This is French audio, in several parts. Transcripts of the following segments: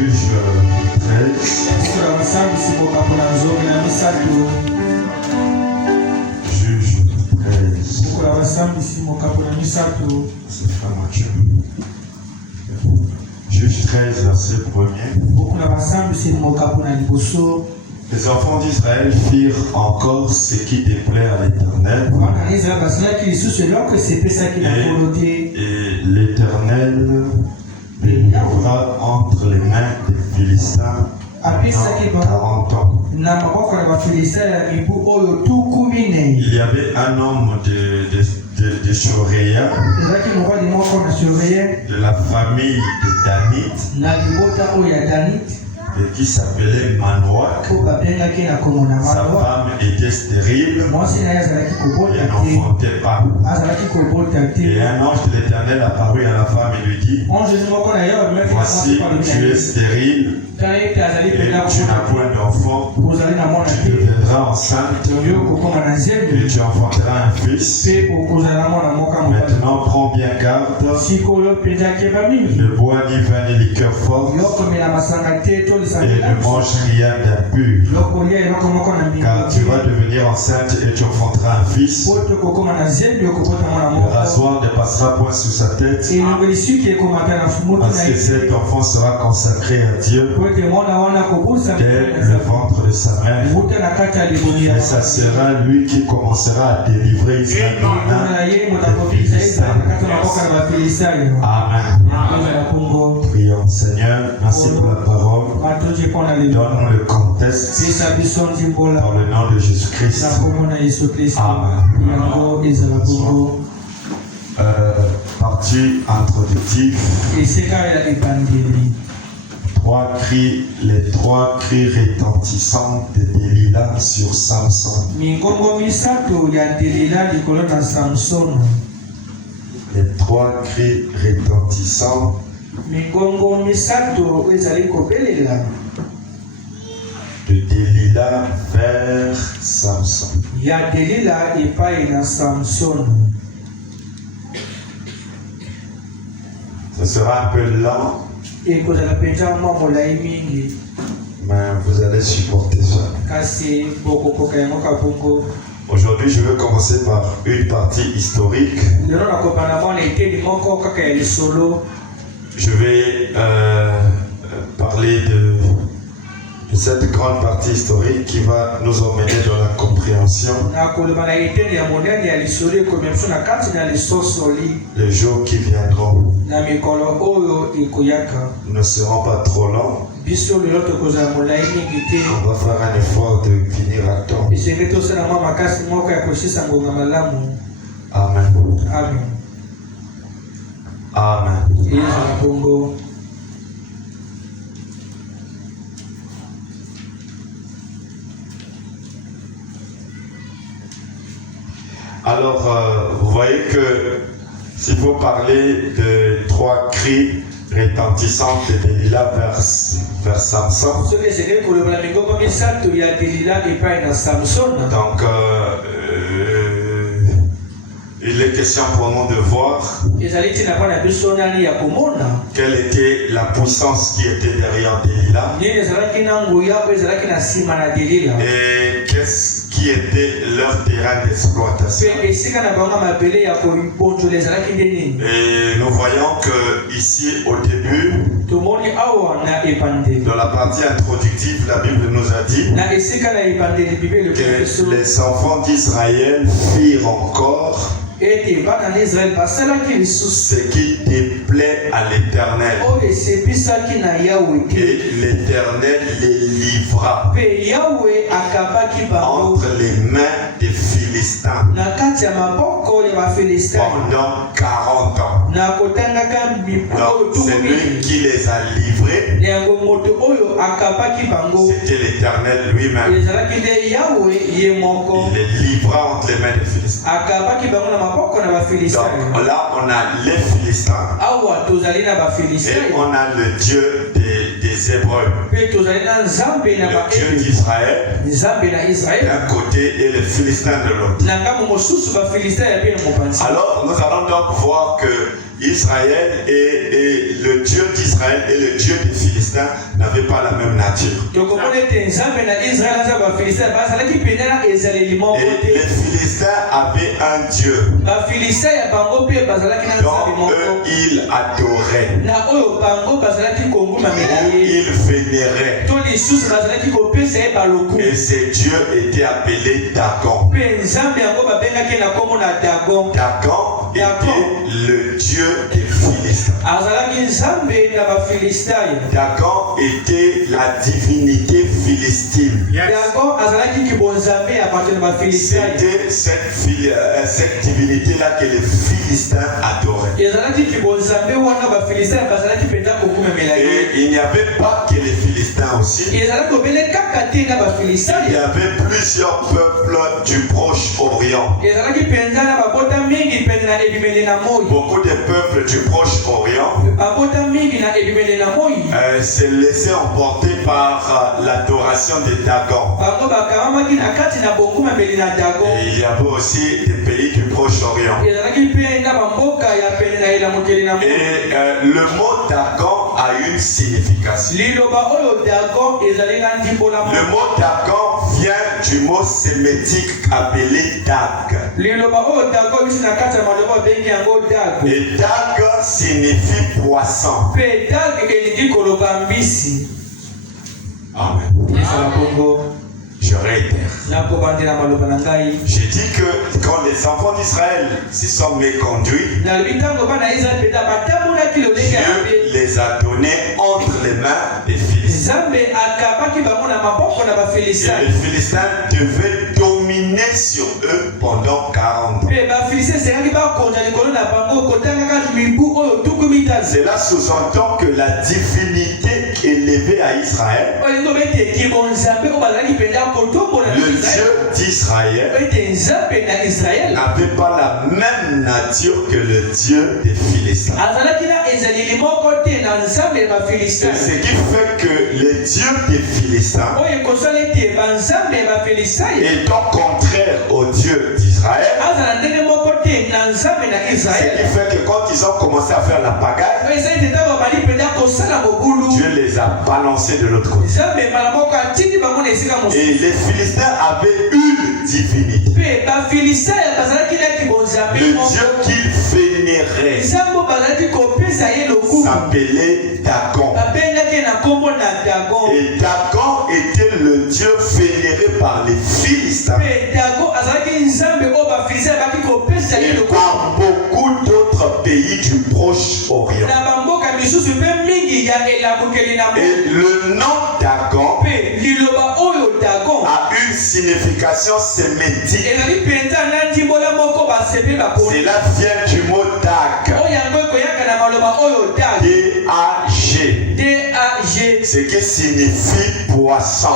Juge 13. Juge 13. C'est pas Matthieu. Juge 13, verset 1er. Les enfants d'Israël firent encore ce qui déplaît à l'Éternel. Et l'Éternel les livra entre les mains des Philistins pendant 40 ans. Il y avait un homme de Choréa, de la famille de Danit, qui s'appelait Manoach. Sa femme était stérile et n'enfantait pas. Et un ange de l'Éternel apparut à la femme et lui dit: voici, tu es stérile et tu n'as point d'enfant. Tu deviendras enceinte et tu enfanteras un fils. Maintenant, prends bien garde. Ne bois ni vin ni liqueur forte et ne mange rien d'impur, car tu vas devenir enceinte et tu enfanteras un fils. Le rasoir ne passera point sous sa tête, parce que cet enfant sera consacré à Dieu dès le ventre de sa mère. Et ça sera lui qui commencera à délivrer Israël des Philistins. Amen. Prions. Seigneur, merci pour la parole. Donne-nous le contexte dans le nom de Jésus-Christ. Amen. Partie introductive. Les trois cris retentissants de Delilah sur Samson. Les trois cris retentissants de Delilah vers Samson. Ce sera un peu lent, mais vous allez supporter ça. Aujourd'hui, je veux commencer par une partie historique. Je vais parler de cette grande partie historique qui va nous emmener dans la compréhension les jours qui viendront ne seront pas trop longs. On va faire un effort de finir à temps. Amen. Amen. Alors, vous voyez que s'il faut parler de trois cris retentissants de Delilah vers Samson, donc il est question pour nous de voir quelle était la puissance qui était derrière Delilah et qu'est-ce qui était leur terrain d'exploitation. Et nous voyons que ici au début, dans la partie introductive, la Bible nous a dit que les enfants d'Israël firent encore ce qui déplaît à l'Éternel. Et l'Éternel les livra entre les mains des Philistins pendant 40 ans. Donc c'est lui qui les a livrés. C'était l'Éternel lui-même. Il les livra entre les mains des Philistins. Donc là on a les Philistins et on a le Dieu des Hébreux, le Dieu d'Israël d'un côté et les Philistins de l'autre. Alors nous allons donc voir que Israël et le Dieu d'Israël et le Dieu des Philistins n'avaient pas la même nature. Et les Philistins avaient un Dieu. Donc eux, ils adoraient. Ils vénéraient. Et ces dieux étaient appelés Dagon. Dagon était le Dieu des Philistins. Dagon était la divinité philistine. C'était cette divinité-là que les Philistins adoraient. Et il n'y avait pas que les Philistins aussi. Il y avait plusieurs peuples du Proche-Orient. Beaucoup de peuples du Proche-Orient s'est laissé emporter par l'adoration de Dagon. Et il y avait aussi des pays du Proche-Orient. Et le mot Dagon a une signification. Le mot Dagon vient du mot sémitique appelé Dag. Et Dag signifie poisson. Amen. Je réitère. J'ai dit que quand les enfants d'Israël se sont méconduits, Dieu les a donnés entre les mains des Philistins. Et les Philistins devaient dominer sur eux pendant 40 ans. Cela sous-entend que la divinité élevée à Israël, le Dieu d'Israël, n'avait pas la même nature que le Dieu des Philistins. Ce qui fait que le Dieu des Philistins est donc contraire au Dieu d'Israël. Ce qui fait que quand ils ont commencé à faire la pagaille, Dieu les a balancés de l'autre côté. Et les Philistins avaient une divinité. Le Dieu qu'ils vénéraient s'appelait Dagon. Et Dagon était le Dieu vénéré par les Philistins. Et par beaucoup d'autres pays du Proche-Orient. Et le nom Dagon a une signification sémitique. Cela vient du mot Dag. D-A-G. Ce qui signifie poisson.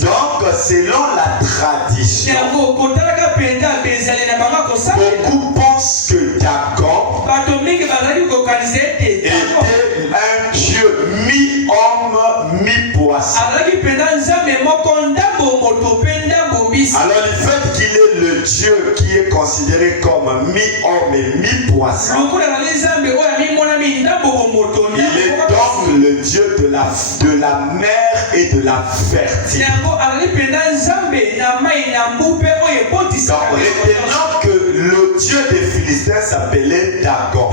Donc, selon la tradition, beaucoup pensent que Dagon était un Dieu mi-homme, mi-poisson. Alors le fait qu'il est le Dieu qui est considéré comme mi-homme et mi-poisson, il est donc le Dieu de la mer et de la fertilité. Donc retenons que le Dieu des Philistins s'appelait Dagon.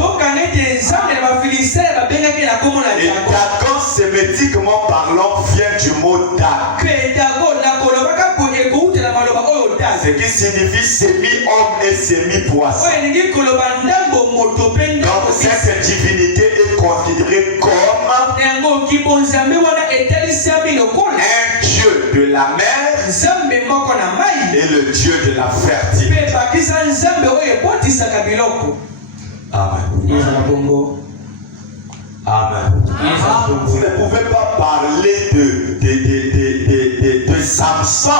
Et Dagon, sémétiquement parlant, vient du mot Dag. Ce qui signifie semi-homme et semi-poisson. Donc cette divinité est considérée comme un Dieu de la mer et le Dieu de la fertilité. Amen. Amen. Vous ne pouvez pas parler de Samson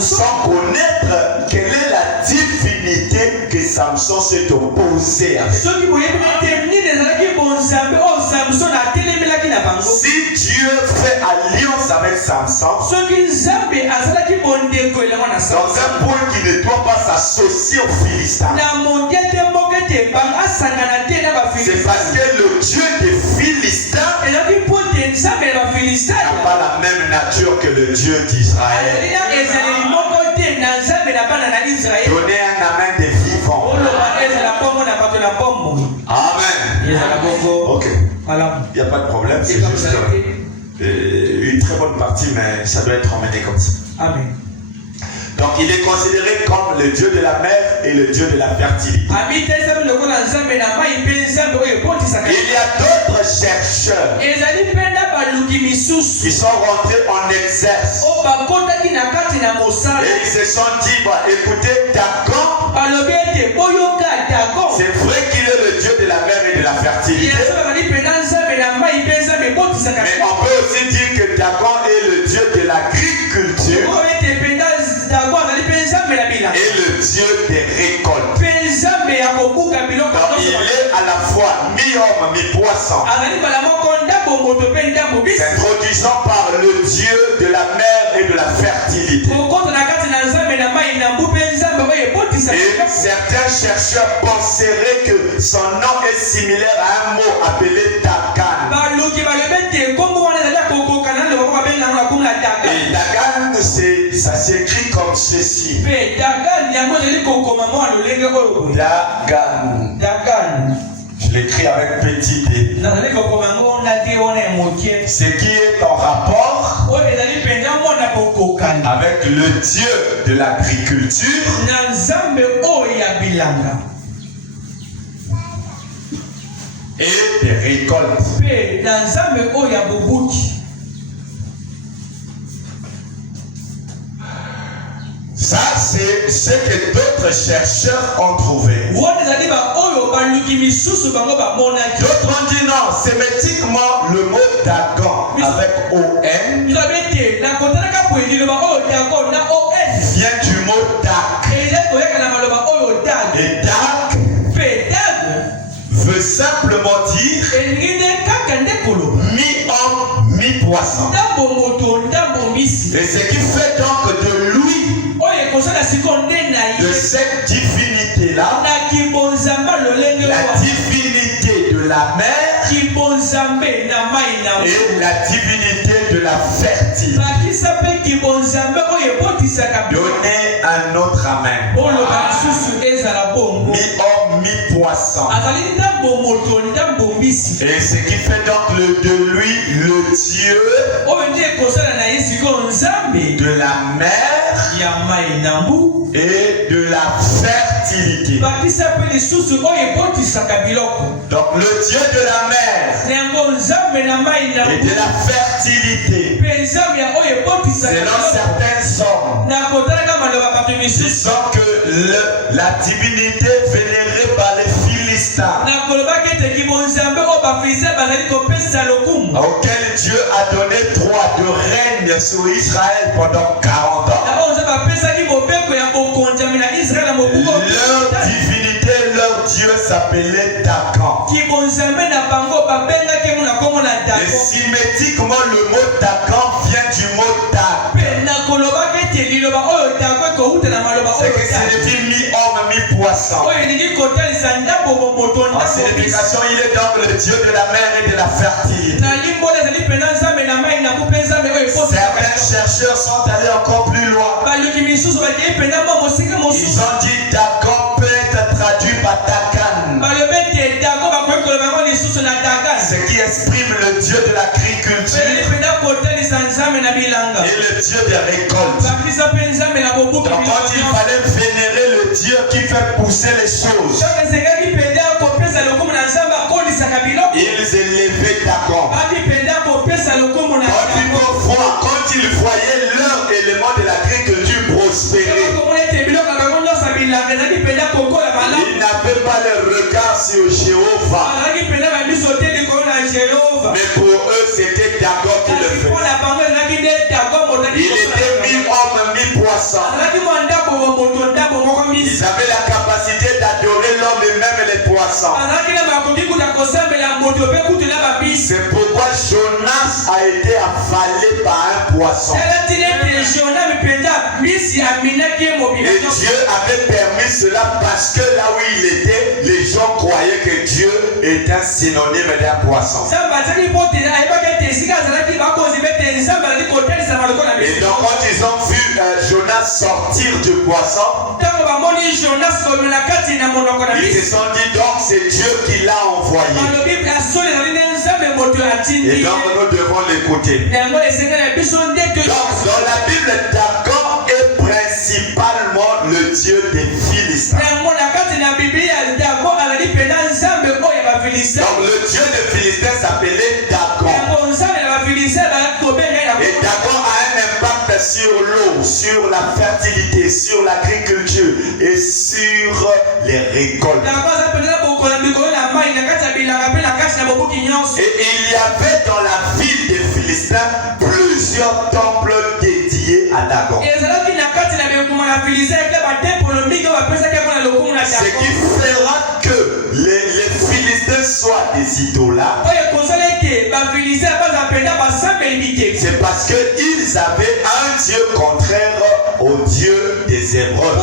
sans connaître quelle est la divinité que Samson s'est opposé avec. Si Dieu fait alliance avec Samson, dans un point qui ne doit pas s'associer aux Philistins, c'est parce que le Dieu des Philistins n'a pas la même nature que le Dieu d'Israël. Donnez un amen des vivants. Amen. Ok. Il n'y a pas de problème. C'est juste une très bonne partie, mais ça doit être emmené comme ça. Amen. Donc il est considéré comme le Dieu de la mer et le Dieu de la fertilité. Il y a d'autres chercheurs qui sont rentrés en exerce. Et ils se sont dit, écoutez, Dagon, c'est vrai qu'il est le Dieu de la mer et de la fertilité. Mais on peut aussi dire que Dagon est le Dieu de l'agriculture et le Dieu des récoltes. Donc il est à la fois mi-homme, mi-poisson. S'introduisant par le Dieu de la mer et de la fertilité. Et certains chercheurs penseraient que son nom est similaire à un mot appelé Dagan. Et Dagan, ça s'écrit comme ceci. Dagan. Je l'écris avec petit d. Ce qui est en rapport avec le Dieu de l'agriculture et des récoltes. Ça, c'est ce que d'autres chercheurs ont trouvé. D'autres ont dit non, sémétiquement, le mot Dagon avec O-N vient du mot Dak. Et Dak veut simplement dire mi-homme, mi-poisson. Et ce qui fait donc de lui, de cette divinité-là, la divinité de la mer et la divinité de la fertilité. Donnez un autre amen. Mi-homme, mi-poisson. Et ce qui fait donc de lui le Dieu de la mer et de la fertilité. Donc le Dieu de la mer et de la fertilité, selon certaines hommes, disons que la divinité vénérée par les Philistins, auquel Dieu a donné droit de règne sur Israël pendant 40 ans. Leur divinité, leur Dieu s'appelait Dagon. Et symétriquement, le mot Dagon vient du mot Dak. C'est que c'est mi-homme, mi-poisson. En signification, il est donc le Dieu de la mer et de la fertilité. Certains chercheurs sont allés encore plus loin. Ils ont dit Dagon peut être traduit par Dagan, ce qui exprime le Dieu de l'agriculture et le Dieu des récoltes. Donc quand il fallait vénérer le Dieu qui fait pousser les choses, ils élevaient Dagon. Quand ils voyaient leur élément de l'agriculture prospérer, ils n'avaient pas le regard sur Jéhovah, mais pour eux c'était Dagon qui le faisait. Il était mi-homme, mi-poisson. Ils avaient la capacité d'adorer l'homme et même les poissons. C'est pourquoi Jonas a été avalé par un poisson. Et Dieu avait permis cela parce que là où il était, les gens croyaient que Dieu est un synonyme d'un poisson. Et donc quand ils ont vu Jonas sortir du poisson, ils se sont dit donc c'est Dieu qui l'a envoyé. Et donc nous devons l'écouter. Donc dans la Bible, Dagon est principalement le Dieu des Philistins. Donc le Dieu des Philistins s'appelait Dagon. Et Dagon a un impact sur l'eau, sur la fertilité, sur l'agriculture et sur les récoltes. Et il y avait dans la ville des Philistins plusieurs temples dédiés à Dagon. Ce qui fera que les Philistins soient des idolâtres, c'est parce qu'ils avaient un Dieu contraire au Dieu des Hébreux.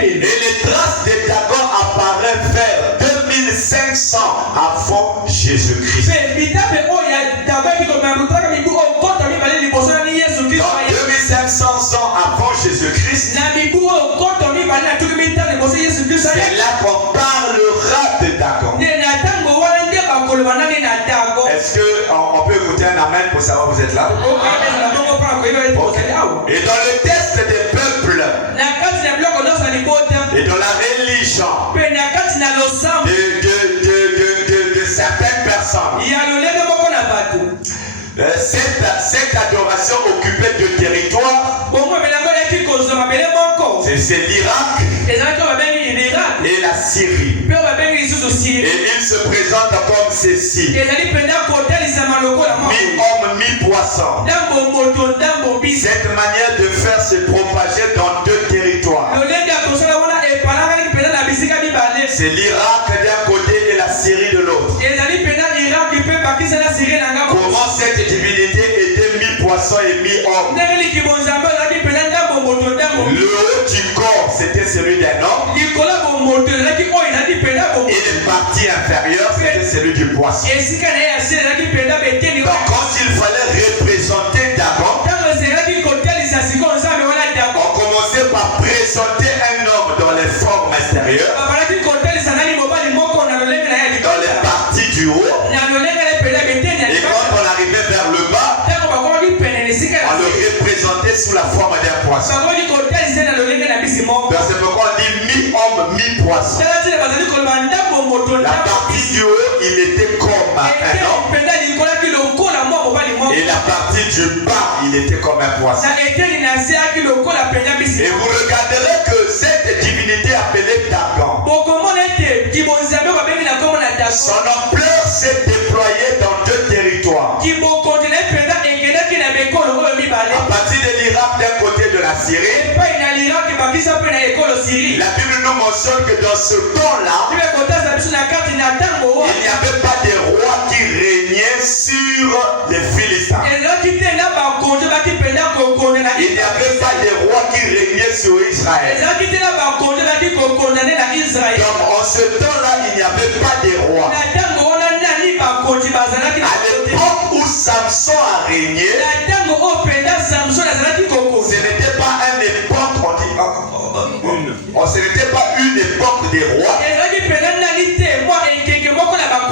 Et les traces de Dagon apparaissent vers 2500 avant Jésus-Christ. Donc 2500 ans avant Jésus-Christ, c'est là qu'on parlera de Dagon. Est-ce qu'on peut écouter un amen pour savoir que vous êtes là? Okay. Et dans le test des peuples, et dans la religion de certaines personnes, cette adoration occupait de territoire. C'est l'Irak et la Syrie. Et il se présente comme ceci: mi-homme, mi-poisson. Cette manière de faire se propageait dans deux territoires. C'est l'Irak d'un côté et la Syrie de l'autre. Comment cette divinité était mi-poisson et mi-homme? Le haut du corps, c'était celui d'un homme. Et les parties inférieures, c'était celui du poisson. Donc quand il fallait représenter Dagon, on commençait par présenter un homme dans les formes extérieures, dans les parties du haut. Et quand on arrivait vers le bas, on le représentait sous la forme d'un poisson. Donc c'est pourquoi on dit mi-homme, mi-poisson. La partie du haut, il était comme un homme. Et la partie du bas, il était comme un poisson. Et vous regarderez que cette divinité appelée Dagon, son ampleur s'est déployée dans deux territoires. À partir de l'Irak d'un côté de la Syrie, la Bible nous mentionne que dans ce temps-là, il n'y avait pas de roi qui régnait sur les Philistins. Il n'y avait pas de roi qui régnait sur Israël. Donc en ce temps-là, il n'y avait pas de roi. À l'époque où Samson a régné, ce n'était pas une époque, ce n'était pas une époque des rois,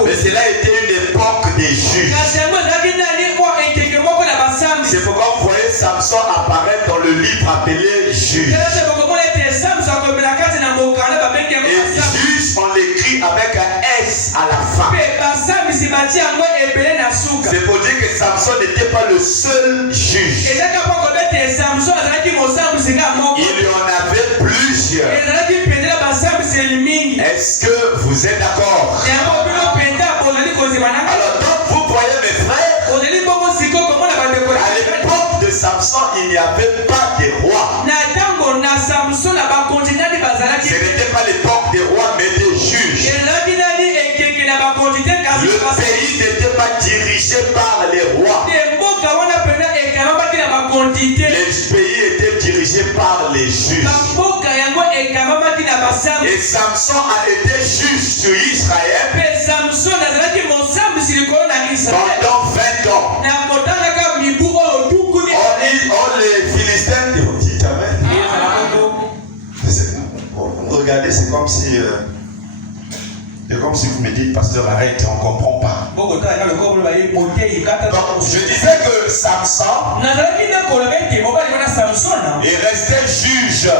mais cela était une époque des juges. C'est pourquoi vous voyez Samson apparaître dans le livre appelé Juge. Et juge, on l'écrit avec un S à la fin. C'est pour dire que Samson n'était pas le seul juge. Il y en avait plusieurs. Est-ce que vous êtes d'accord? Alors donc vous voyez mes frères, à l'époque de Samson il n'y avait pas de roi. Ce n'était pas l'époque des rois mais des juges. Le pays n'était pas dirigé par pays était dirigé par les juges. Et Samson a été juge sur Israël pendant 20 ans. Les Philistins disent Amen. Regardez, c'est comme si vous me dites, pasteur, arrête, on ne comprend pas. Donc, je disais que Samson est resté juge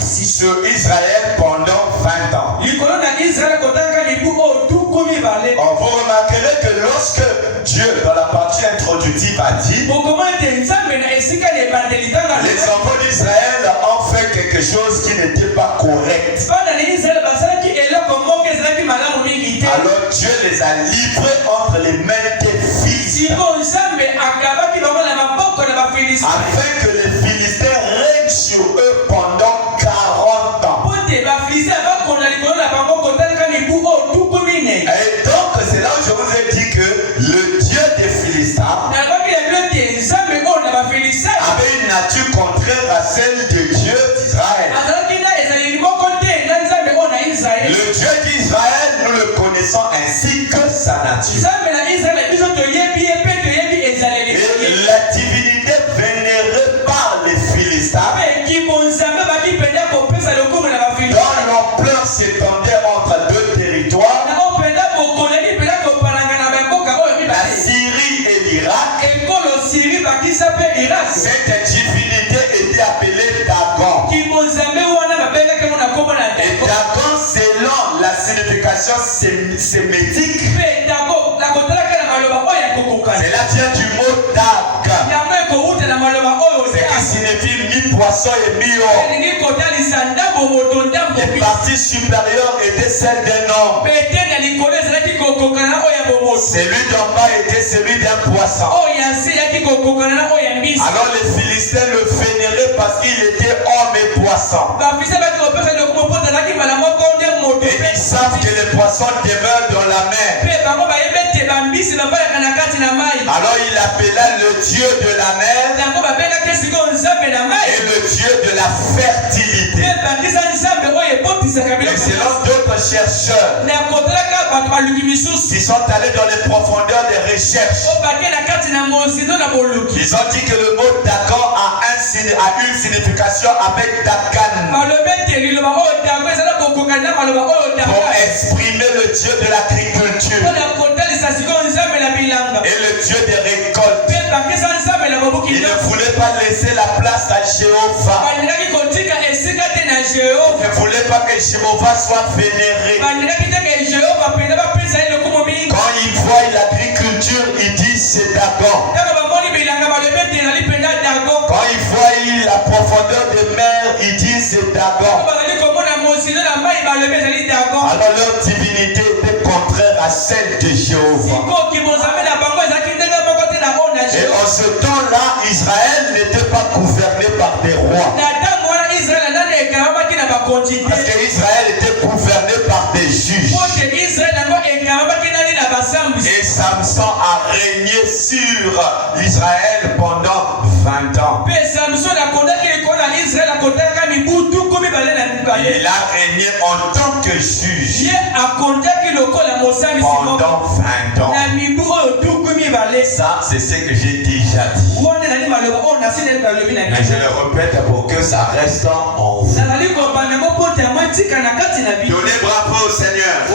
sur Israël pendant 20 ans. Vous remarquerez que lorsque Dieu, dans la partie introductive, a dit, les enfants d'Israël ont fait quelque chose qui n'était pas correct. Alors Dieu les a livrés entre les mains des Philistins, afin que les Philistins règnent sur eux pendant 40 ans. Et donc c'est là où je vous ai dit que le Dieu des Philistins avait une nature contraire à celle de Dieu d'Israël. Le Dieu d'Israël, nous le connaissons ainsi que sa nature. Et la divinité vénérée par les Philistins, dont l'ampleur s'étendait entre deux territoires, la Syrie et l'Irak. Cette divinité était appelée Dagon. Et Dagon, selon la signification sémitique, cela vient du mot Dag, ce qui signifie mi-poisson et mi-homme. Les parties supérieures étaient celles d'un homme. Celui d'en bas était celui d'un poisson. Alors les Philistins le vénéraient parce qu'il était homme et poisson. Et ils savent que les poissons demeurent dans la mer. Alors il appela le Dieu de la mer et le Dieu de la fertilité. Et selon d'autres chercheurs qui sont allés dans les profondeurs des recherches, ils ont dit que le mot Dagon a une signification avec Dakan, pour exprimer le Dieu de l'agriculture et le Dieu des récoltes. Il ne voulait pas laisser la place à Jéhovah. Il ne voulait pas que Jéhovah soit vénéré. Quand il voit l'agriculture, il dit c'est Dagon. Quand il voit la profondeur de mer, il dit c'est Dagon. Alors leur divinité était contraire à celle de Jéhovah. Et en ce temps-là, Israël n'était pas gouverné par des rois. Parce qu'Israël était gouverné par des juges. Et Samson a régné sur Israël pendant 20 ans. Il a régné en tant que juge pendant 20 ans. Ça, c'est ce que j'ai déjà dit. Mais je le répète pour que ça reste en vous. Donnez bravo au Seigneur.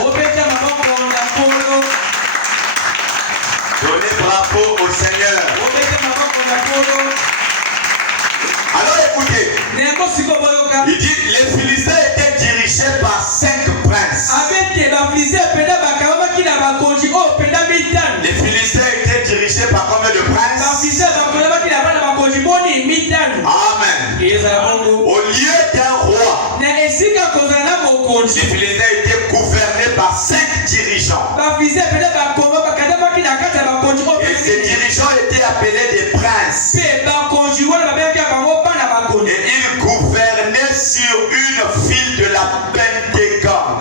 Donnez bravo au Seigneur. Alors écoutez, il dit les Philistins étaient dirigés par 5 princes. Les Philistins étaient dirigés par combien de princes? Amen. Au lieu d'un roi, les Philistins étaient gouvernés par 5 dirigeants. Et ces dirigeants étaient appelés des princes. Et ils gouvernaient sur une file de la Pentagone.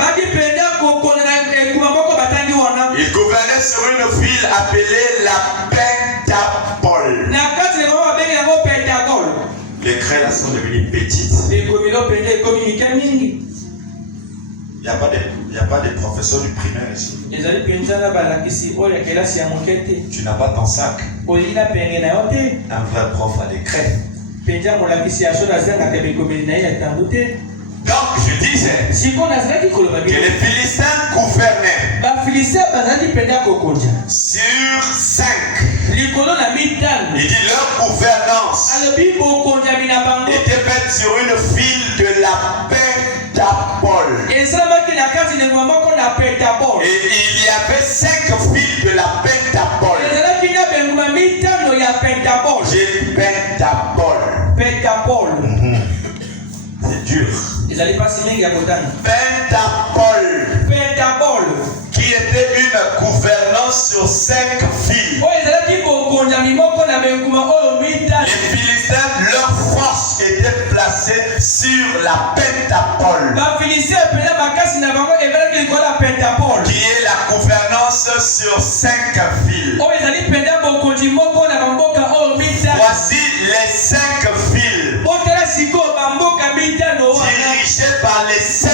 Ils gouvernaient sur une file appelée la Pentapole. Il n'y a pas de professeur du primaire ici. Tu n'as pas ton sac. Un vrai prof à l'écrit. Donc je disais que les Philistins gouvernaient sur 5. Il dit leur gouvernance était faite sur une file de la pentapole. Et il y avait 5 files de la pentapole. J'ai dit pentapole. C'est dur. Pentapole, qui était une gouvernance sur 5 files. Les Philistins, leur force était placée sur la pentapole, qui est la gouvernance sur 5 files. Voici les 5 files dirigées par les 5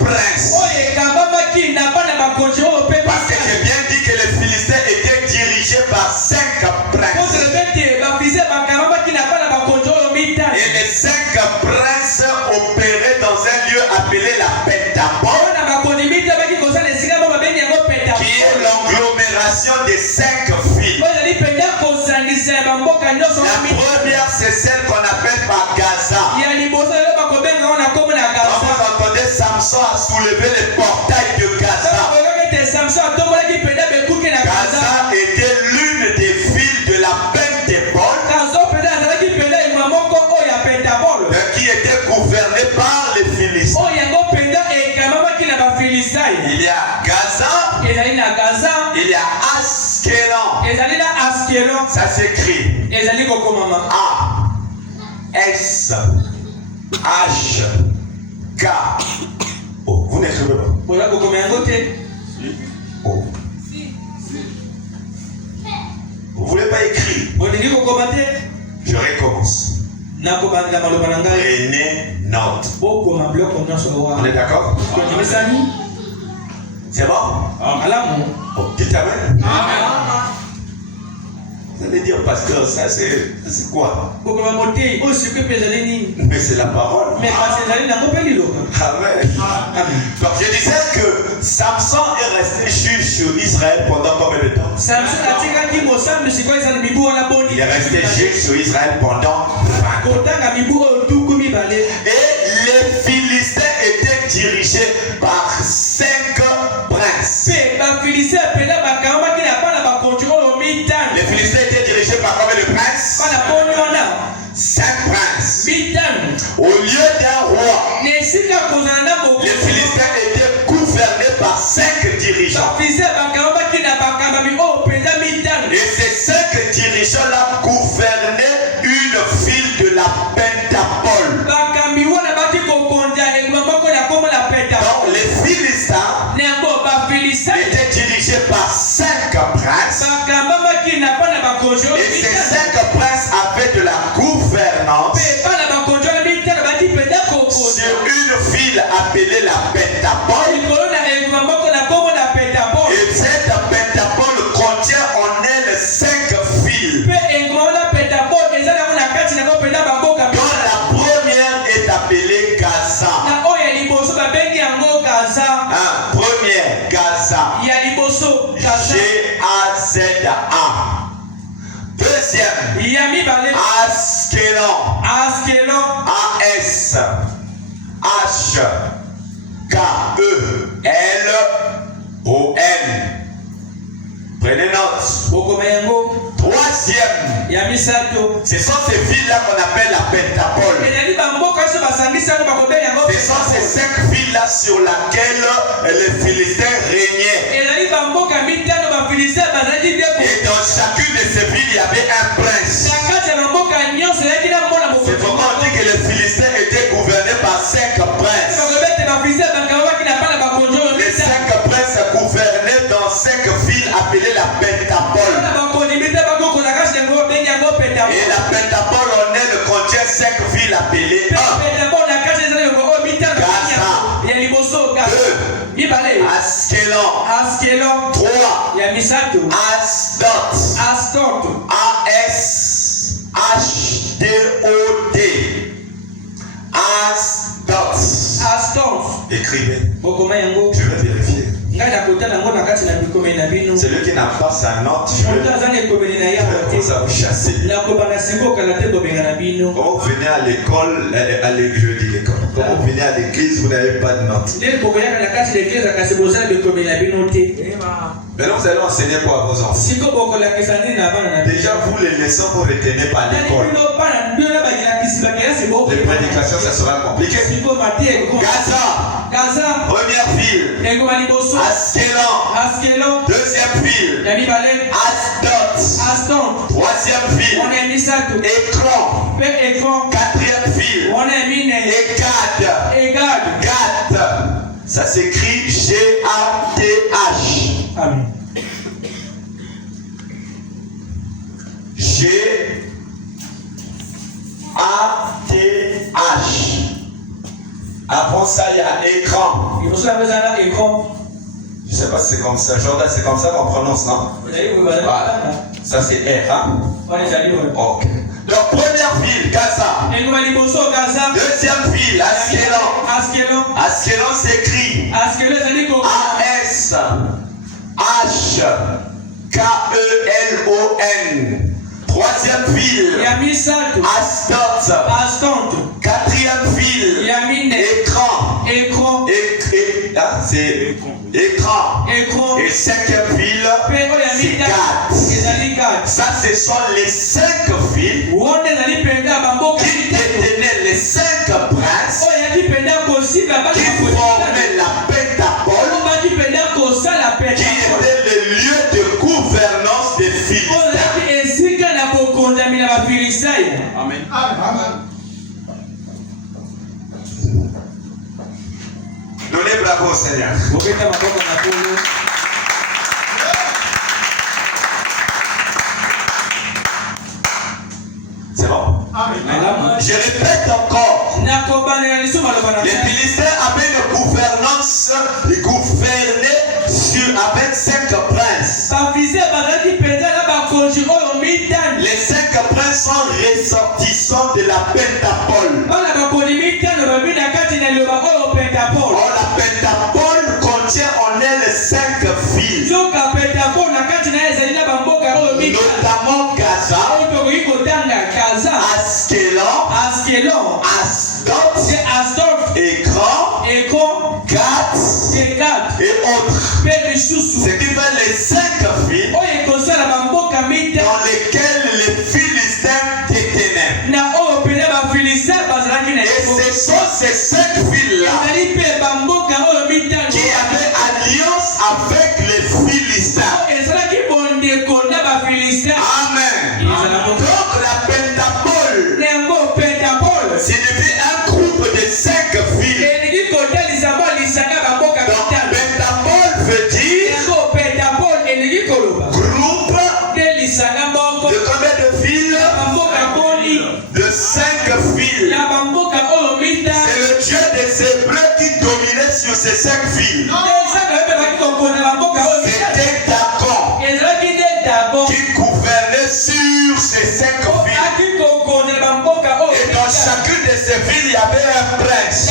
princes. Parce que j'ai bien dit que les Philistins étaient dirigés par 5 princes. Et les 5 princes opéraient dans un lieu appelé la pentapole, qui est l'agglomération des 5 files. La première, c'est celle qu'on appelle par Gaza. Quand vous entendez Samson a soulevé les portails de Gaza, Gaza était l'une des villes de la pentapole qui était gouvernée par les Philistins. Il y a Gaza, il y a Askelon. Ça s'écrit A S H K. Oh, vous n'écrivez pas. Oh. Vous voulez pas écrire? Je recommence. Prenez note. On est d'accord? C'est bon? Oh, dites amen. Vous allez dire, pasteur, ça c'est quoi? Mais c'est la parole. Amen. Donc je disais que Samson est resté juge sur Israël pendant combien de temps? Il est resté juge sur Israël pendant 20 ans. Et les Philistins étaient dirigés par 5 princes. Les Philistins étaient dirigés par combien de princes? 5 princes. Au lieu d'un roi, les Philistins étaient gouvernés par 5 dirigeants. Et ces 5 dirigeants-là gouvernaient une ville de la pentapole. Donc les Philistins étaient dirigés par 5 princes. Et ces 5 princes avaient de la gouvernance sur une ville appelée la pentapole. Et cette pentapole contient en elle 5 villes, dont la première est appelée Gaza. Première, Gaza. G-A-Z-A. Deuxième, Askelon. A-S-H-K-E-L-O-N. Prenez note. Troisième, ce sont ces villes-là qu'on appelle la pentapole. Ce sont ces 5 villes-là sur lesquelles les Philistins régnaient. Et dans chacune de ces villes, il y avait un prince. C'est pourquoi on dit que les Philistins étaient gouvernés par 5 princes. Les 5 princes gouvernaient dans 5 villes appelées la pentapole. Et la pentapole en elle contient 5 villes appelées 1. Gaza, 2. Askelon. 3. Asdod. A-S-H-D-O-D. Asdod. Écrivez. Je vais vérifier. Celui qui n'a pas sa note, je vais commencer à vous chasser. Quand vous venez à l'école, je dis l'école. Quand vous venez à l'église, vous n'avez pas de note. Maintenant, vous allez enseigner quoi à vos enfants? Déjà, vous, les leçons, vous ne retenez pas à l'école. Les prédications, ça sera compliqué. Gaza. Première file. Askelon. Deuxième file. Asdod. Troisième file. Écran. Quatrième file. Gad. Ça s'écrit G-A-T-H. Amen. G-A-T-H. Avant ça, il y a écran. Je ne sais pas si c'est comme ça. Jordan, c'est comme ça qu'on prononce, non? Voilà. Ça, c'est R, hein? Ok. Donc, première file, Gaza. Deuxième file, Askelon s'écrit A-S-H-K-E-L-O-N. Troisième file, Asdod. Quatrième file, écran. C'est écran. Et cinquième file, c'est Gad. Ça, ce sont les 5 files qui détenaient les 5 princes qui formaient la Pentapole, qui était le lieu de gouvernance des Philistins. Amen. Donnez bravo au Seigneur. C'est bon? Amen. Je répète encore. Les Philistins avaient une gouvernance, ils gouvernaient avec 5 princes. Les 5 princes sont ressortissants de la Pentapole. Or, la Pentapole contient en elle 5 villes, notamment Gaza, Askelon, Asdod, Écran, Gad et autres. Ce qui fait les 5 villes dans lesquelles les Philistins détenaient. Et ce sont ces 5 villes-là qui avaient alliance avec les Philistins. Amen. Donc la Pentapole signifie un groupe de 5 villes. Donc Pentapole veut dire groupe de combien de villes? De 5 villes. C'est le Dieu des Hébreux qui dominait sur ces 5 villes. C'était Dagon qui gouvernait sur ces 5 villes. Et dans chacune de ces villes, il y avait un prince.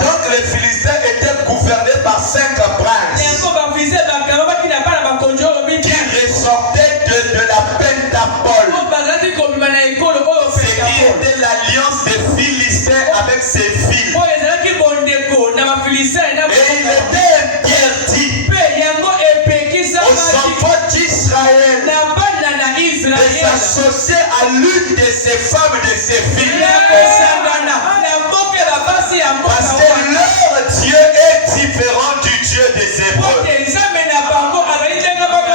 Donc les Philistins étaient gouvernés par 5 princes qui ressortaient de la Pentapole. C'est qui était l'alliance des Philistins avec ces villes. Et il était interdit aux enfants d'Israël de s'associer à l'une de ces femmes de ces villes. Parce que leur Dieu est différent du Dieu des Hébreux.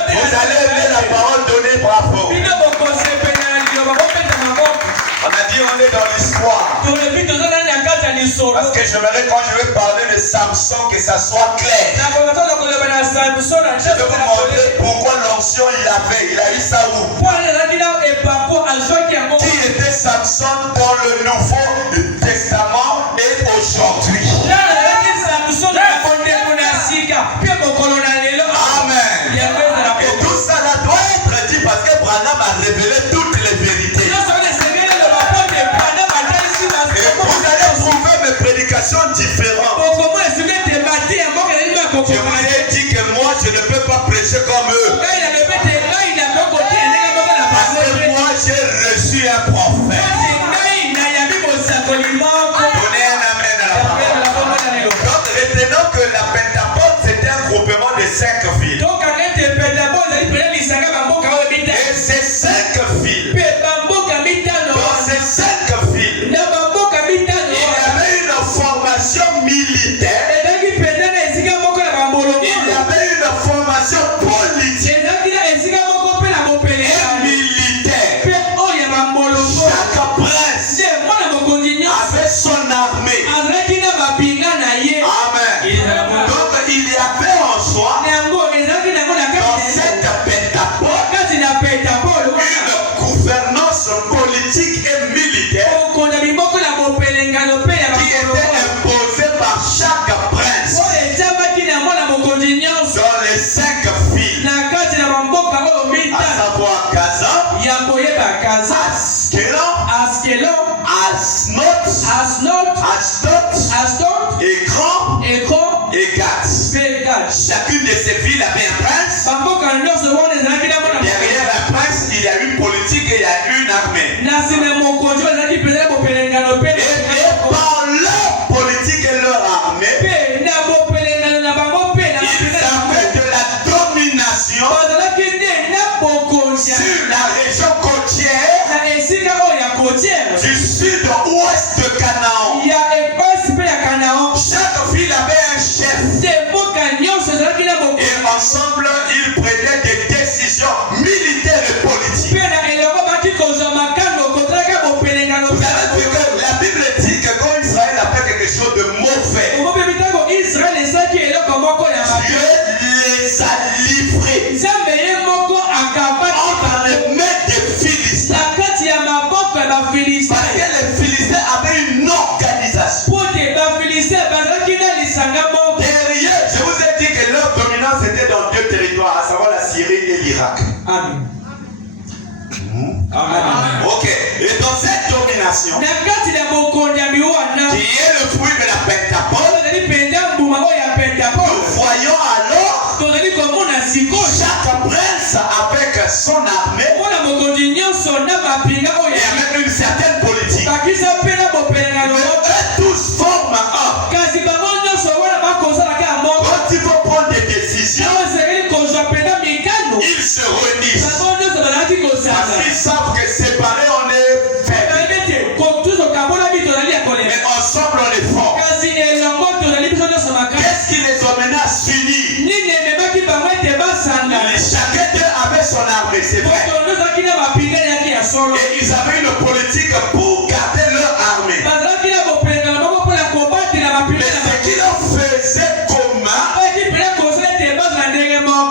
Vous allez aimer la parole donnée, bravo. On a dit on est dans l'histoire. Parce que j'aimerais quand je vais parler de Samson que ça soit clair. Je vais vous montrer pourquoi l'onction il a eu ça où? Qui était Samson dans le Nouveau Testament et aujourd'hui? Chacune de ces villes avait un prince. Derrière la prince, il y a une politique et il y a une armée. Et par leur politique et leur armée, ils avaient de la domination sur la région côtière du sud-ouest de Canaan. Chaque ville avait un chef. Et ensemble, ils prenaient des décisions militaires et politiques. Vous avez vu que la Bible dit que quand Israël a fait quelque chose de mauvais, Dieu les a livrés entre les mains des Philistins. Parce que les Philistins avaient une organisation. Derrière, je vous ai dit que leur dominance était dans deux territoires, à savoir la Syrie et l'Irak. Amen. Ok. Et dans cette domination, qui est le fruit de la Pentapole, nous voyons alors chaque prince avec son armée et avec une certaine politique. Mais eux tous forment un. Quand il faut prendre des décisions, ils se réunissent. Parce qu'ils savent que séparés on est faible. Mais ensemble on est fort. Qu'est-ce qui les a menés à s'unir? Chacun d'eux avait son armée, c'est vrai. Et ils avaient une politique pour garder leur armée. Mais ce qui leur faisait commun,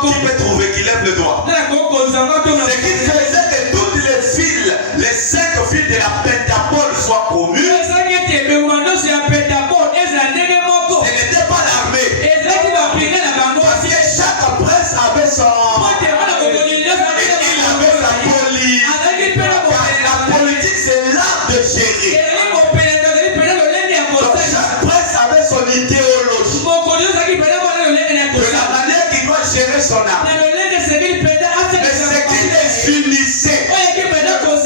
qui peut trouver qui lève le doigt? Ce qui faisait que toutes les villes, les 5 villes de la Pentapole soient communes, ce n'était pas l'armée. Parce que chaque prince avait son... Et il avait sa police. La politique, c'est l'art de gérer. Donc chaque prince avait son idéologie. De la manière qu'il doit gérer son armée. Mais ce qui les unissait, c'était d'accord.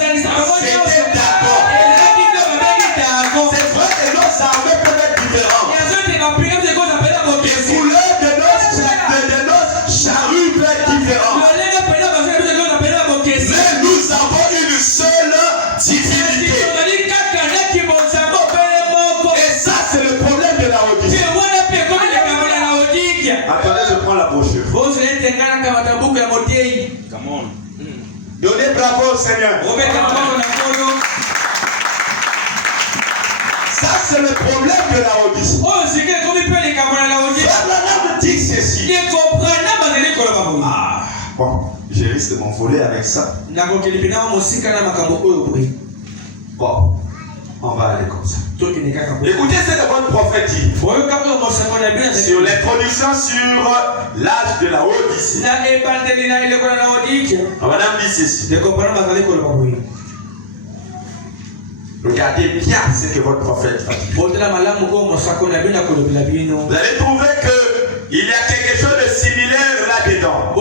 C'est vrai que nos armées peuvent être différentes. Les couleurs de nos charrues peuvent être différentes. Mais nous avons une seule divinité. Et ça, c'est le problème de la Odyssée. Attendez, je prends la brochure. Come on. Donnez bravo au Seigneur. Ça, c'est le problème de la Odyssée. Abraham dit ceci. Bon, je risque de m'envoler avec ça. Bon, on va aller comme ça. Écoutez ce que votre prophète dit. Sur l'introduction sur l'âge de la Odyssée. Madame dit ceci. Regardez bien ce que votre prophète fait. Vous allez trouver qu'il y a quelque chose de similaire là-dedans.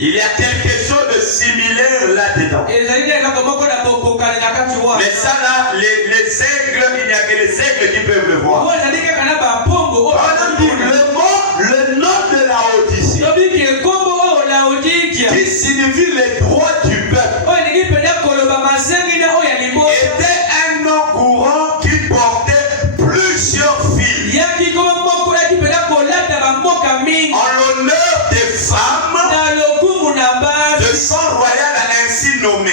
Il y a quelque chose de similaire là-dedans. Mais ça là, les aigles, il n'y a que les aigles qui peuvent le voir. On a dit le nom de la Odyssée, qui signifie les droits du peuple, était un nom courant qui portait plusieurs filles en l'honneur des femmes de sang royal ainsi nommé.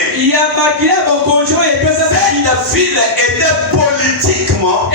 Cette ville était politiquement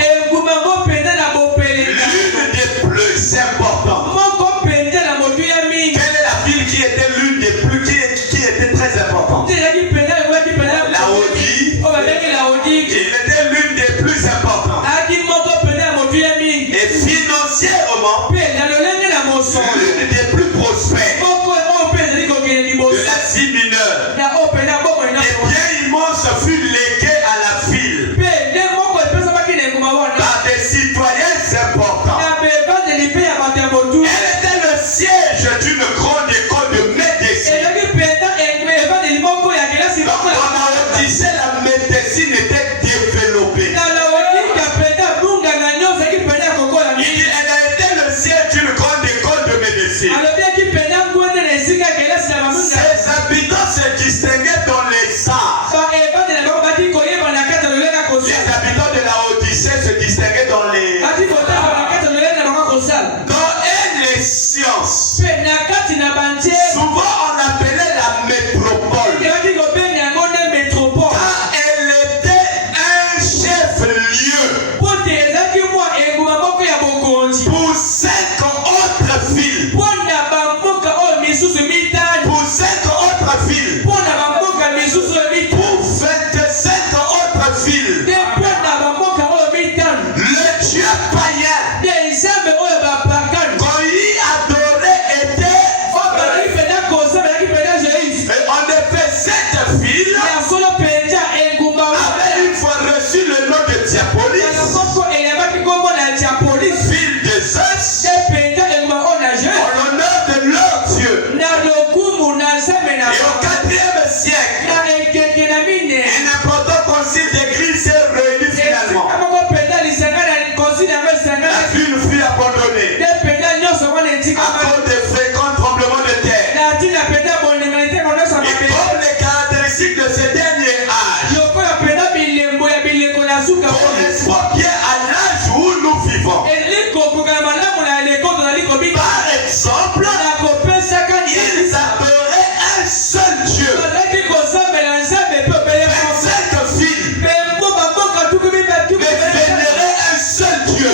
seul Dieu.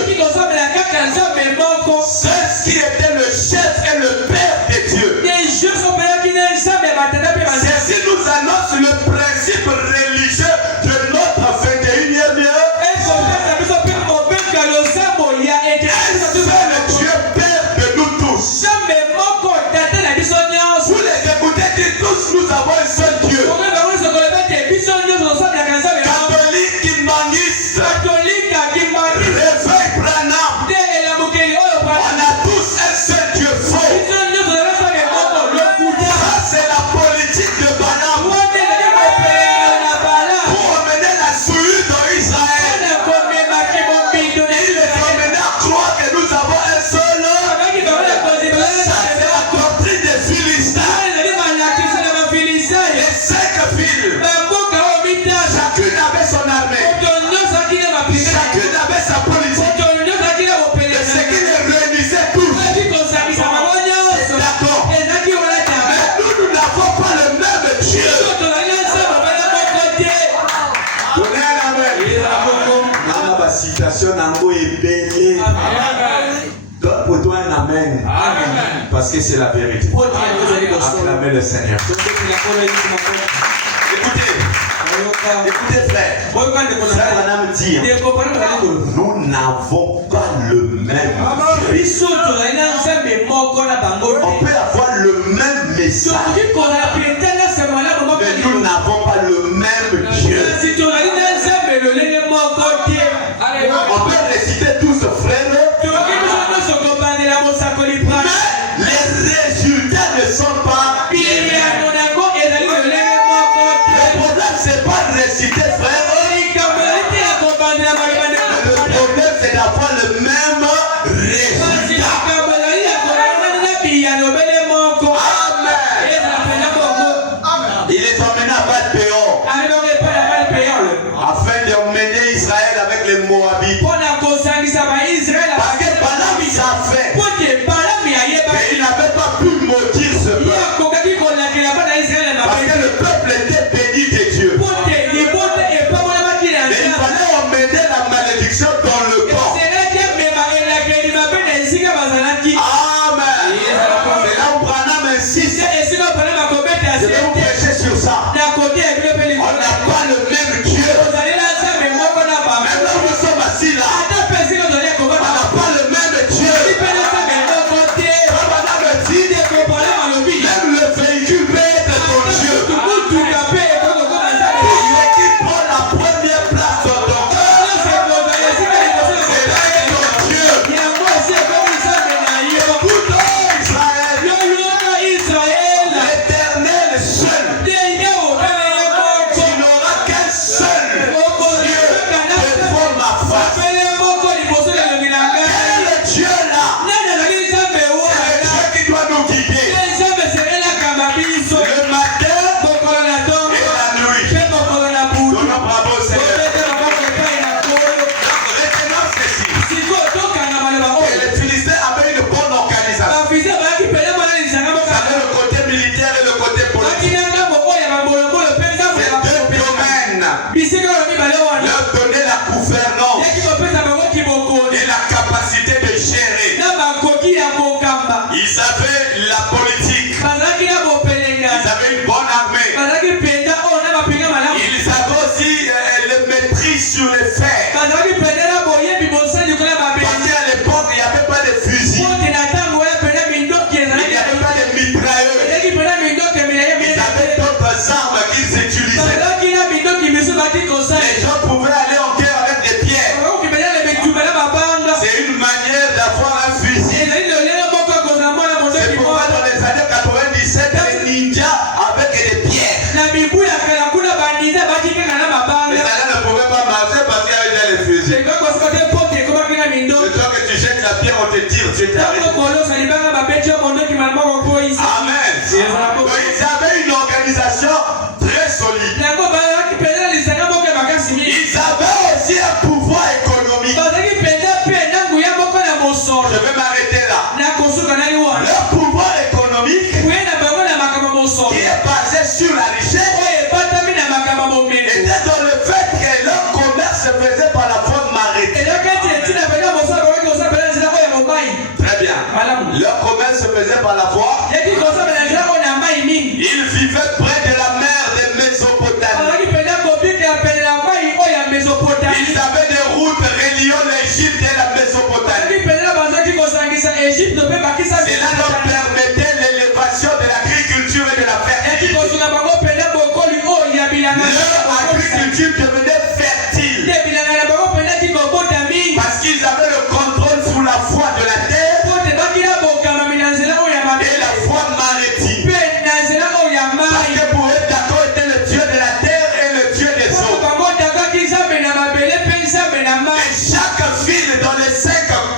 C'est ce qui était le chef et le père de Dieu. C'est si nous allons sur le principe religieux de notre 21e heure. Dieu père de nous tous. Vous les écoutez, dites tous, nous avons un seul Dieu. Catholique, Kimbanguiste, Réveil Branham. On a tous un seul Dieu faux. Ça c'est la politique de Branham. Pour emmener la souillure dans Israël. Il les emmène à croire que nous avons un seul. Ça c'est la doctrine des Philistins. Les 5 villes. Chacune avait son armée. Chacune avait sa politique. Et ce qui les réunissait tous. C'est d'accord. Mais nous n'avons pas le même Dieu. Donnez un amen. La citation nango est belle. Donne pour toi un amen. Parce que c'est la vérité. Acclamez le Seigneur. Écoutez frère. Frère Branham dit, nous n'avons pas le même Dieu. On peut avoir le même message, mais nous n'avons pas le même Dieu. On peut réciter tous frères, mais les résultats ne sont pas. Le problème c'est pas de réciter frère. Le problème c'est d'avoir le même résultat. Amen. Il est emmené à Val-Péor afin d'emmener Israël avec les Moabites. Parce que Balaam il savait et il n'avait pas pu maudire ce peuple. Parce que le peuple était béni de Dieu. Et il fallait emmener la malédiction dans le corps. Amen. C'est là où Branham insiste. Je vais vous prêcher sur ça. On n'a pas le même Dieu. Même là où nous sommes assis là, on n'a pas le même Dieu. Branham dit, même le véhicule peut être ton Dieu. Celui qui prend la première place dans ton cœur, c'est là ton Dieu. Tout Israël, l'Éternel seul. Tu n'auras qu'un seul Dieu devant ma face. Quel Dieu là? C'est le Dieu qui doit nous guider le matin et la nuit. Donnons bravo au Seigneur. Retenons ceci. Et les Philistins avaient une bonne organisation. Ils avaient le côté militaire et le côté politique. Ces deux domaines leur donnaient la gouvernance et la capacité de gérer. Ils avaient la politique. Ils avaient une bonne armée. Ils avaient aussi le maîtrise sur les fers. Parce qu'à l'époque, il n'y avait pas de fusil. Il n'y avait pas de mitrailleuses. Ils avaient d'autres armes qu'ils utilisaient. Les gens pouvaient aller en guerre avec des pierres. C'est une manière d'avoir un fusil. C'est pourquoi dans les années 97, les ninjas avec des pierres. Les Allemands ne pouvaient pas marcher parce qu'il y avait déjà les fusils. C'est toi que tu jettes la pierre, on te tire, tu es arrêté. Amen. Donc ils avaient une organisation très solide. Ils avaient aussi un pouvoir économique. Je vais m'arrêter là. Leur pouvoir économique qui est basé sur la richesse était dans le fait que leur commerce se faisait par la voie maritime. Mésopotamie. Cela leur permettait l'élévation de l'agriculture et de la fertilité. Leur agriculture devenait fertile. Parce qu'ils avaient le contrôle sous la foi de la terre et la foi maritime. Parce que pour eux, Jacob était le Dieu de la terre et le Dieu des eaux. Et chaque ville dans les 5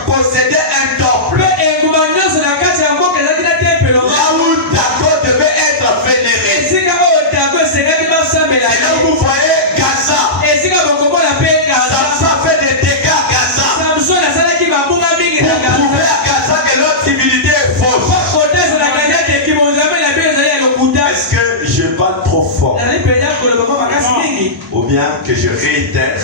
possédait un temple. Là où Jacob devait être vénéré. Et là où vous voyez Gaza. Samson a fait des dégâts à Gaza. Pour prouver à Gaza que notre divinité est fausse. Est-ce que je parle trop fort? Ou bien que je réitère? Et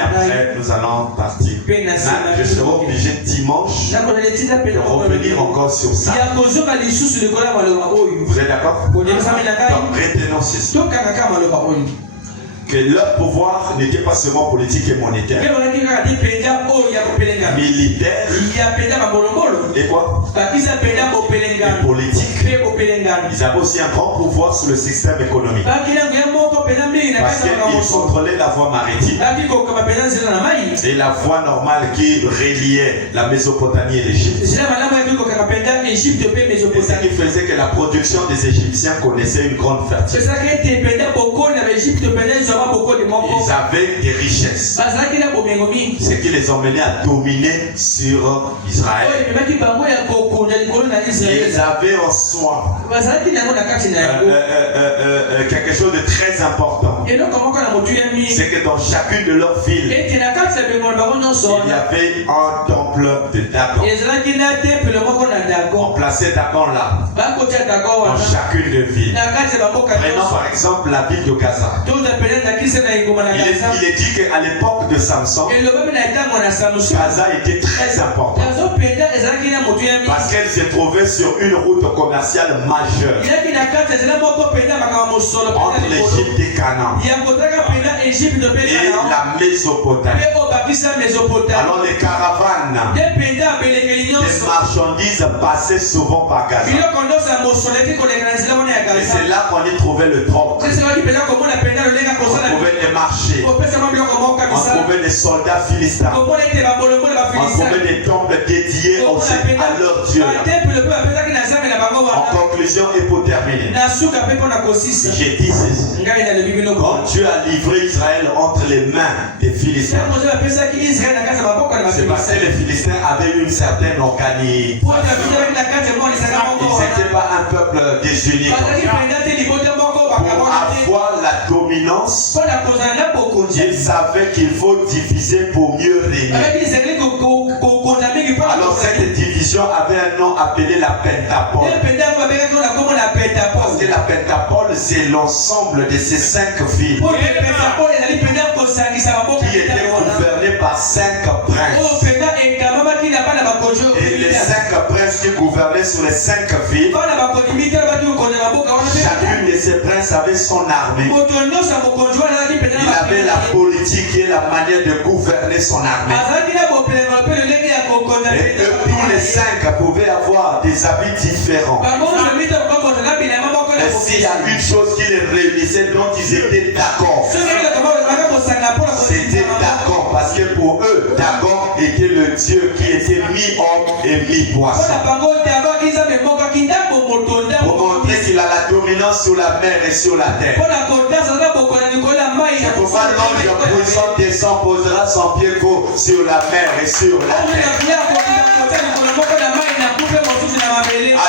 après nous allons partir. Je serai obligé dimanche de revenir encore sur ça. Vous êtes d'accord? Donc retenons ceci. Que leur pouvoir n'était pas seulement politique et monétaire, militaire et quoi? Et politique. Ils avaient aussi un grand pouvoir sur le système économique. Parce qu'ils contrôlaient la voie maritime et la voie normale qui reliait la Mésopotamie et l'Égypte. Et ce qui faisait que la production des Égyptiens connaissait une grande fertilité. Ils avaient des richesses. Ce qui les emmenait à dominer sur Israël. Ils avaient en soi quelque chose de très important. C'est que dans chacune de leurs villes, il y avait un temple de Dagon. On plaçait Dagon là, dans chacune des villes. Prenons par exemple la ville de Gaza. Il est dit qu'à l'époque de Samson, Gaza était très importante parce qu'elle se trouvait sur une route commerciale majeure entre l'Égypte et Canaan et la Mésopotamie. Alors les caravanes des marchandises passaient souvent par Gaza. Et c'est là qu'on y trouvait le troc. On trouvait les marchés. On trouvait les soldats philistins. On trouvait des temples dédiés aussi à leur Dieu. En conclusion et pour terminer, j'ai dit ceci. Quand Dieu a livré Israël entre les mains des Philistins, c'est parce que les Philistins avaient une certaine organisation. Ils n'étaient pas un peuple désuni. Pour avoir la dominance, ils savaient qu'il faut diviser pour mieux régner. Alors cette division avait un nom appelé la Pentapole. Parce que la Pentapole, c'est l'ensemble de ces 5 villes qui étaient gouvernées par 5 princes. Et les 5 princes qui gouvernaient sur les 5 villes, chacune de ces princes avait son armée. Il avait la politique et la manière de gouverner son armée. Et tous les 5 pouvaient avoir des habits différents. Mais s'il y a une chose qui les réunissait, dont ils étaient d'accord, c'était Dagon. Parce que pour eux, Dagon était le Dieu qui était mi-homme et mi-poisson. Pour montrer qu'il a la dominance sur la mer et sur la terre. C'est pourquoi l'homme puissant descend, posera son pied gauche sur la mer et sur la terre.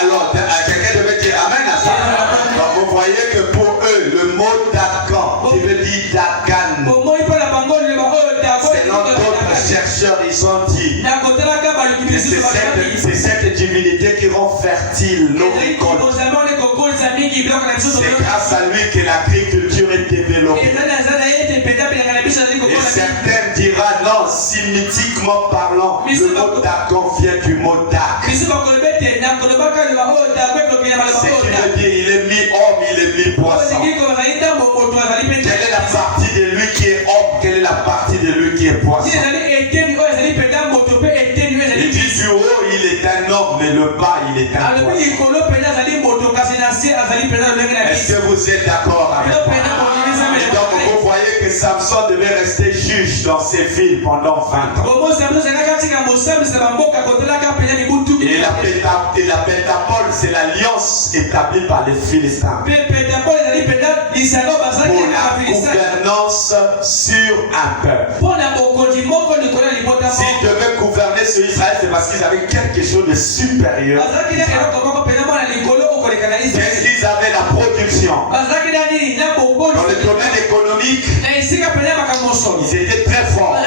Alors, quelqu'un devait dire Amen à ça. Donc, vous voyez que pour eux, le mot Dagon, qui veut dire Dagan, c'est d'autres chercheurs, ils ont dit que c'est cette divinité qui rend fertile nos récoltes. C'est grâce à lui que l'agriculture est développée. Et certains diront non, sémitiquement parlant, le mot Dagon vient du mot Dak. Ce qui veut dire il est mi-homme, il est mi-poisson. Quelle est la partie de lui qui est homme? Quelle est la partie de lui qui est poisson? Est-ce que vous êtes d'accord avec moi? Et donc vous voyez que Samson devait rester juge dans ses villes pendant 20 ans. Et la Pétapole, c'est l'alliance établie par les Philistins pour la gouvernance sur un peuple. S'ils devaient gouverner sur Israël, c'est parce qu'ils avaient quelque chose de supérieur. Qu'est-ce qu'ils avaient? La production. Dans le domaine économique, ils étaient très forts. Dans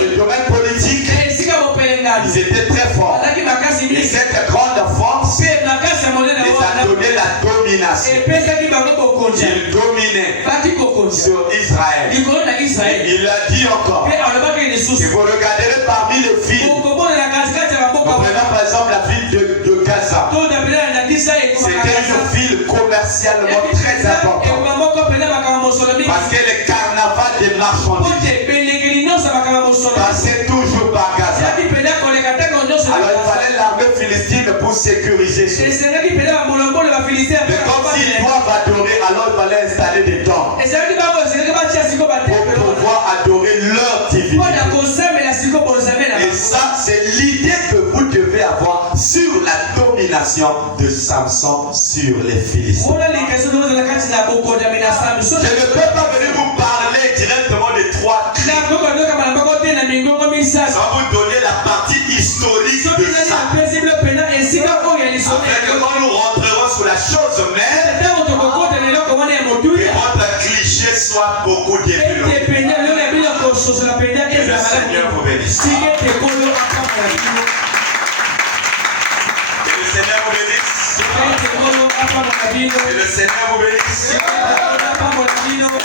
le domaine politique, ils étaient très forts. Et cette grande force les a donné la domination. Ils dominaient sur Israël. Et il a dit encore que vous regarderez parmi les villes. Prenons par exemple la ville de Gaza. C'était une ville commercialement très importante. Parce que le carnaval des marchandises passait toujours par Gaza. Alors il fallait l'armée philistine pour sécuriser ça. Mais comme s'ils doivent adorer, alors il fallait installer des temples pour pouvoir adorer leur divinité. Et ça, c'est l'idée que vous devez avoir sur la domination de Samson sur les Philistins. Je ne peux pas venir vous parler directement des 3 crimes sans vous donner la partie historique de ça. Afin que quand nous rentrerons sur la chose même, que votre cliché soit beaucoup développé. Que le Seigneur vous bénisse. Que le Seigneur vous bénisse. Que le Seigneur vous bénisse.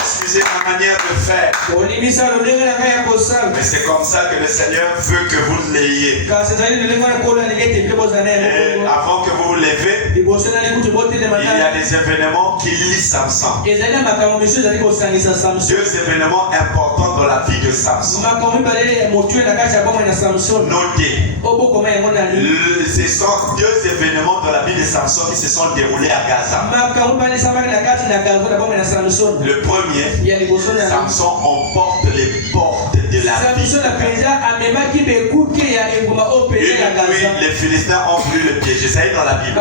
Excusez ma manière de faire. Mais c'est comme ça que le Seigneur veut que vous l'ayez. Et avant que vous vous levez, il y a des événements qui lient Samson. 2 événements importants dans la vie de Samson. Notez. Ce sont 2 événements dans la vie de Samson qui se sont déroulés à Gaza. Le premier, Samson emporte les portes de la ville. Les Philistins ont voulu le piéger. Ça y est dans la Bible.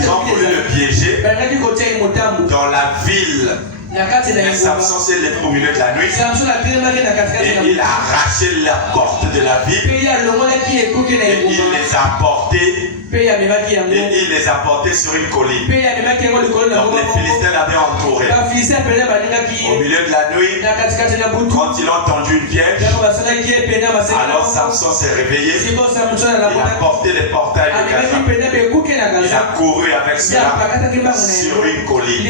Ils ont voulu le piéger dans la ville. Mais Samson s'est levé au milieu de la nuit et il a arraché la porte de la ville et il les a portés. Et il les a portés sur une colline. Donc les Philistins l'avaient entouré. Au milieu de la nuit, quand ils ont entendu une piège, alors Samson s'est réveillé. Il a porté les portails de Gaza. Il a couru avec cela sur une colline.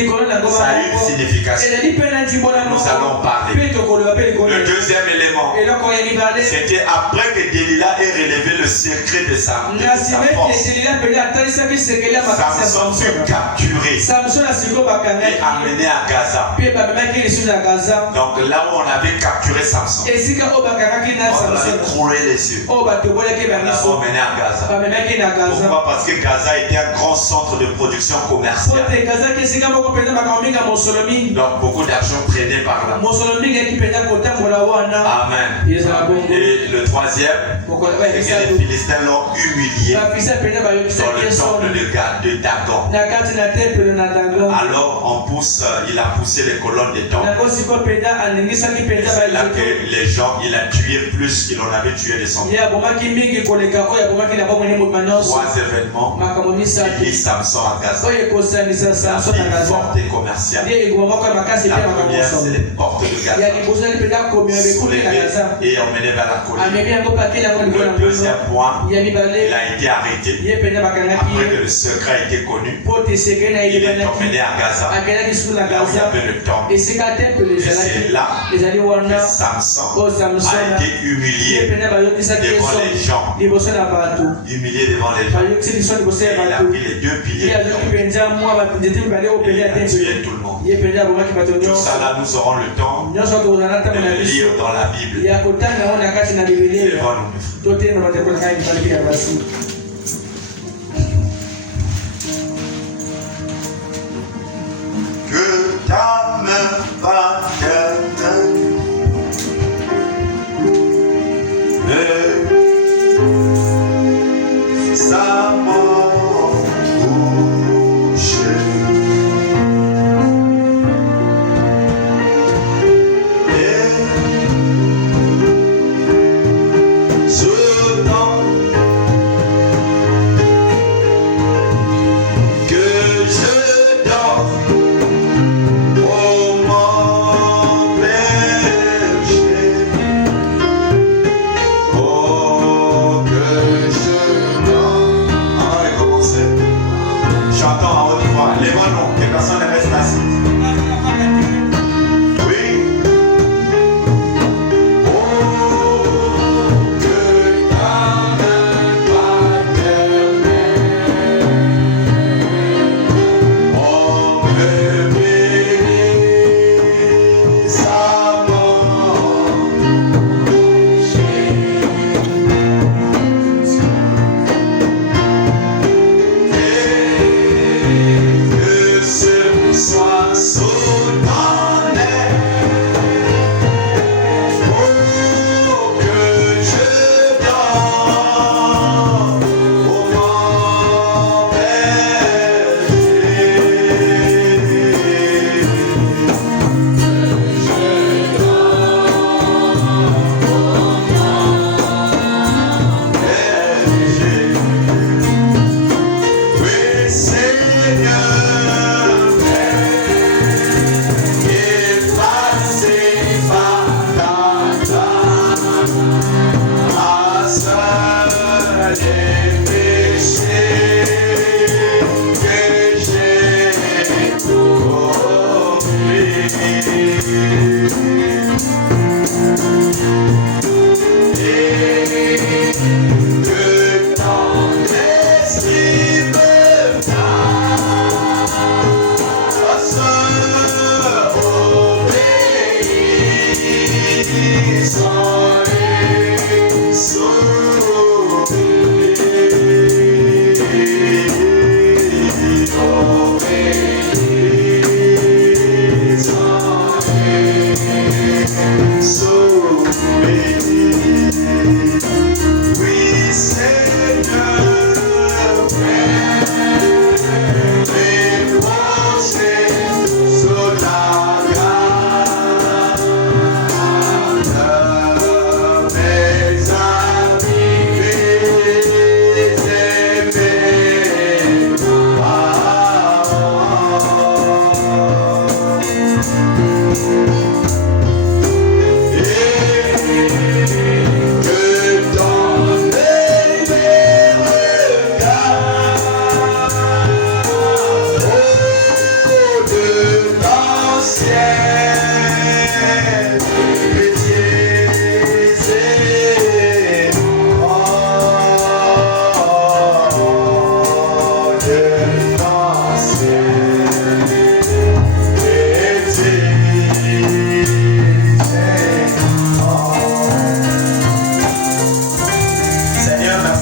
Ça a une signification. Nous allons parler. Le deuxième élément, c'était après que Delilah ait relevé le secret de sa force. Samson fut capturé et amené à Gaza. Donc là où on avait capturé Samson, on l'avait troué les yeux. On l'a emmené à Gaza. Pourquoi? Parce que Gaza était un grand centre de production commerciale. Donc beaucoup d'argent traînait par là. Amen. Et le troisième, c'est que les Philistins l'ont humilié dans le temple de Dagon. Alors il a poussé les colonnes des temples. C'est là que les gens, il a tué plus qu'il en avait tué de son père. 3 événements qui lient Samson à Gaza. La ville forte et commerciale. La première, c'est les portes de Gaza. Soulevées et emmené vers la colline. Le deuxième point, il a été arrêté. Après que le secret a été connu, il est emmené à Gaza, là où il y avait le temple. Et c'est là que Samson a été humilié devant les gens. Humilié devant les gens. Et il a pris les 2 piliers du temple. Et il a tué tout le monde. Tout ça là, nous aurons le temps de le lire dans la Bible. Devant nous.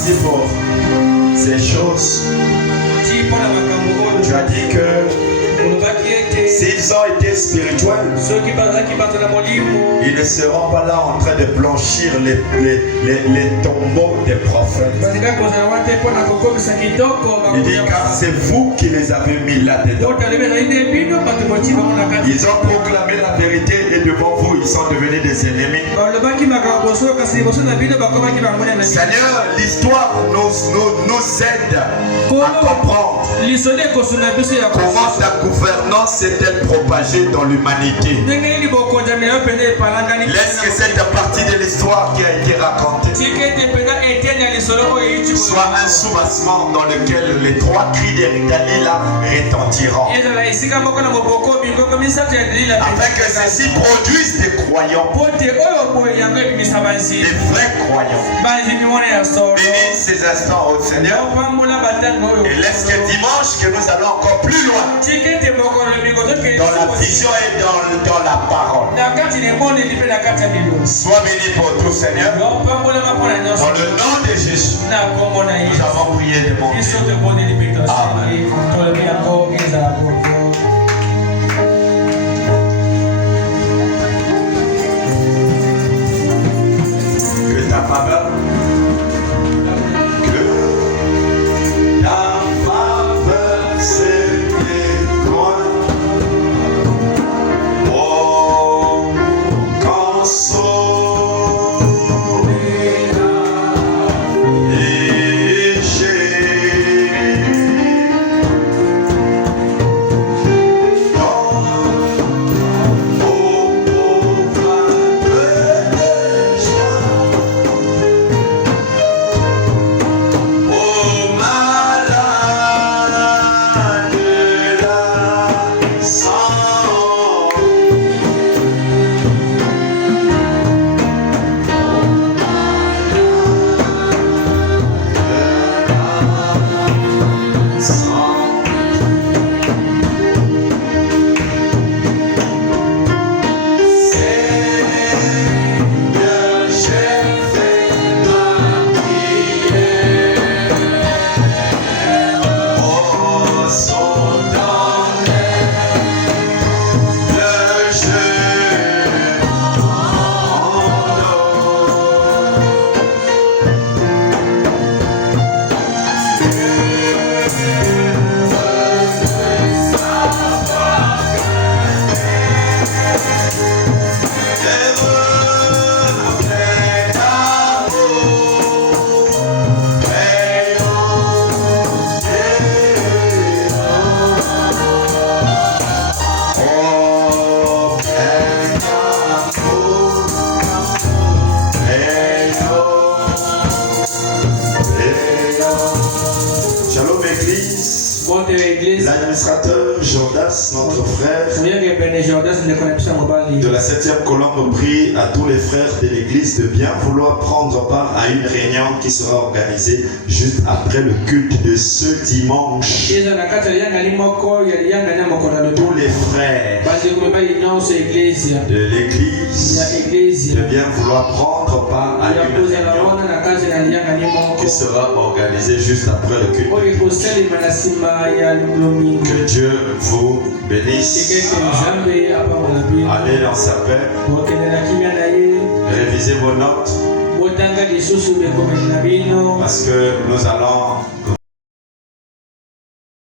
remercie pour ces choses. Tu as dit que s'ils ont été spirituels, ils ne seront pas là en train de blanchir les tombeaux des prophètes. Il dit car c'est vous qui les avez mis là-dedans. Ils ont proclamé la vérité et devant vous ils sont devenus des ennemis. Seigneur, l'histoire nous aide à comprendre comment ta gouvernance s'est-elle propagée dans l'humanité. Laisse que cette partie de l'histoire qui a été racontée soit un soubassement dans lequel les trois cris de Dalila retentiront. Afin que ceci produise des croyants, des vrais croyants. Bénis ces instants au Seigneur et laisse que dimanche que nous allons encore plus loin dans la vision et dans la parole. Sois béni pour tout, Seigneur. Dans le nom de Jésus, nous avons prié de mon Dieu. Amen. Que ta faveur, l'administrateur Jordas, notre frère, de la 7e colonne prie à tous les frères de l'église de bien vouloir prendre part à une réunion qui sera organisée juste après le culte de ce dimanche. Tous les frères de l'église de bien vouloir prendre part à une réunion qui sera organisée juste après le culte. Que Dieu vous bénisse. Allez dans sa paix. Révisez vos notes. Parce que nous allons